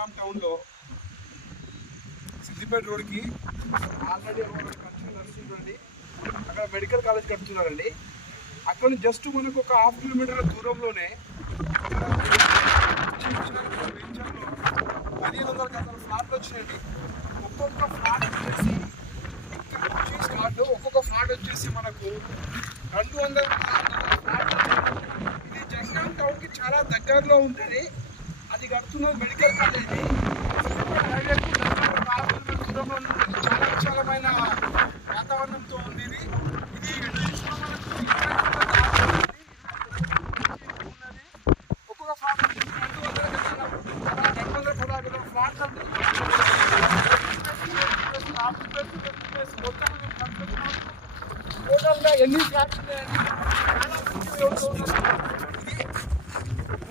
జంగాం టౌన్లో సిద్దిపేట రోడ్కి already construction నడుస్తుందండి. అక్కడ మెడికల్ కాలేజ్ కడుతున్నారండి. అక్కడ జస్ట్ మనకు ఒక హాఫ్ కిలోమీటర్ దూరంలోనే పదిహేను వందల గజాల ఫ్లాట్లు వచ్చినాయండి. ఒక్కొక్క ఫ్లాట్ వచ్చేసి ఇక్కడ ఒక్కొక్క ఫ్లాట్ వచ్చేసి మనకు రెండు వందల ఫ్లాట్ ఇది జంగాం టౌన్కి చాలా దగ్గరలో ఉంటుంది అది కడుతున్నది మెడికల్ కాలేజీ. చాలా విశాలమైన వాతావరణంతో ఉంది ఇది. ఇది ఒక్కొక్క రెండు వందల రెండు వందల పదహారు టోటల్గా ఎన్ని ఫ్లాట్స్ ఉన్నాయండి?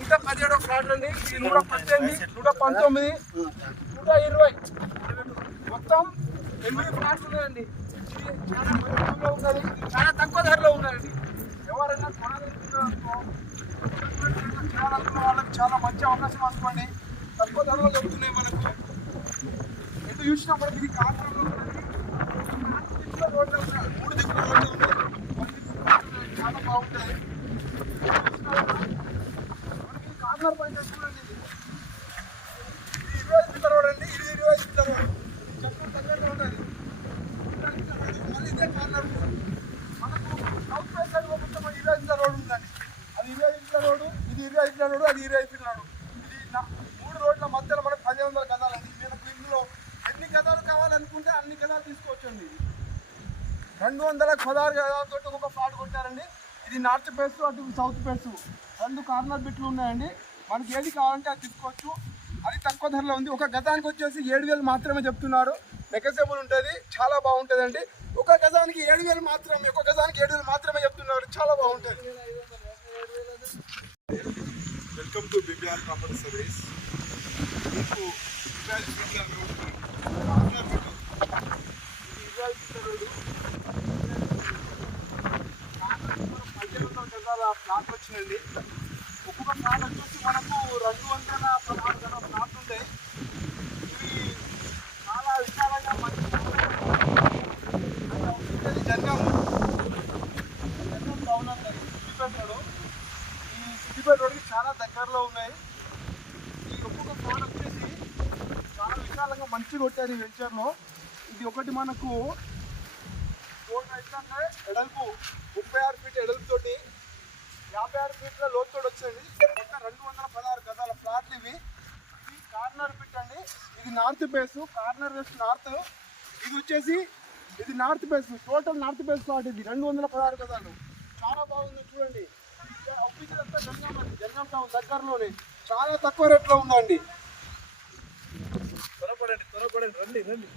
నూట పదిహేడో ఫ్లాట్లు అండి. నూట పద్దెనిమిది నూట పంతొమ్మిది నూట ఇరవై. మొత్తం ఎనిమిది ఫ్లాట్స్ ఉన్నాయండి. ఇది చాలా ఉన్నది. చాలా తక్కువ ధరలో ఉన్నాయండి ఎవరైనా కొనాలనుకున్నారనుకో కొనాలనుకున్న వాళ్ళకి చాలా మంచి అవకాశం అనుకోండి. తక్కువ ధరలో దొరుకుతున్నాయి మనకు. ఎటు చూసినా మనకి ఇది కాకుండా రోడ్లు ఉన్నాయి. మూడు దిక్కుల రోడ్లు ఉన్నాయి మూడు దిక్కుల రోడ్లు ఉన్నాయి. చాలా బాగుంటాయి మనకి కార్నర్ పాయింట్ ఇది. ఇరవై ఐదు మీటర్ రోడ్ అండి ఇది ఇరవై ఐదు మీటర్ రోడ్ చెట్టు దగ్గరలో ఉంటుంది ఇదే కార్నర్ మనకు సౌత్ వెస్ట్ సైడ్ మొత్తం ఇరవై ఐదు మీటర్ ఉందండి అది ఇరవై ఐదు మీటర్ రోడ్ ఇది ఇరవై ఐదు మీటర్ అది ఇరవై ఐదు రోడ్డు ఇది నా- మూడు రోడ్ల మధ్యలో మనకు పదిహేను వందల గదాలండి మనకు ఇందులో ఎన్ని గదాలు కావాలనుకుంటే అన్ని గదాలు తీసుకోవచ్చండి రెండు వందల పదహారు గదాలతో ఒక ఫ్లాట్ కొట్టారండి ఇది నార్త్ ఫేస్ అటు సౌత్ ఫేస్ రెండు కార్నర్ బిట్లు ఉన్నాయండి. మనకి ఏది కావాలంటే అది తీసుకోవచ్చు. అది తక్కువ ధరలో ఉంది. ఒక గజానికి వచ్చేసి ఏడు వేలు మాత్రమే చెప్తున్నారు. నెగసబుల్ ఉంటుంది. చాలా బాగుంటుందండి. ఒక గజానికి ఏడు వేలు మాత్రమే ఒక గజానికి ఏడు వేలు మాత్రమే చెప్తున్నారు. చాలా బాగుంటుంది. Welcome to BBR property service మీకు ఇవాళ బీబీఆర్ రోడ్ కార్నర్ బిట్ ఇది ఇవాళ బిట్ రోడ్డు పద్దెనిమిది వందల గజాల వచ్చిందండి ఒక్కొక్క ఫ్లాట్ వచ్చేసి మనకు రెండు వందల పదహారు గజాల ఫ్లాట్ ఉంటాయి ఇవి చాలా విశాలంగా మంచి ఉంటుంది జనగాం జనగాం టౌన్ అంటారు సిద్దిపేట రోడ్ ఈ సిద్దిపేట రోడ్కి చాలా దగ్గరలో ఉన్నాయి. ఈ ఒక్కొక్క ఫ్లాట్ వచ్చేసి చాలా విశాలంగా మంచిగా కొట్టారు ఈ వెంచర్లో. ఇది ఒకటి మనకు రోడ్ అయితే ఎడల్పు ముప్పై ఆరు ఫీట్ ఎడల్పుతోటి యాభై ఆరు ఫీట్ల లోతుతోటి వచ్చేది. మొత్తం రెండు వందల పదహారు గదాల ఫ్లాట్లు ఇవి. ఇది కార్నర్ పిట్ అండి ఇది north face corner west north. ఇది వచ్చేసి ఇది north face total north face flat ఇది రెండు వందల పదహారు గదాలు చాలా బాగుంది చూడండి. ఒప్పించినంతా జంగం అండి జంగం టౌన్ దగ్గరలోనే. చాలా తక్కువ రేట్లో ఉందండి. త్వరపడండి త్వరపడండి. రండి రండి.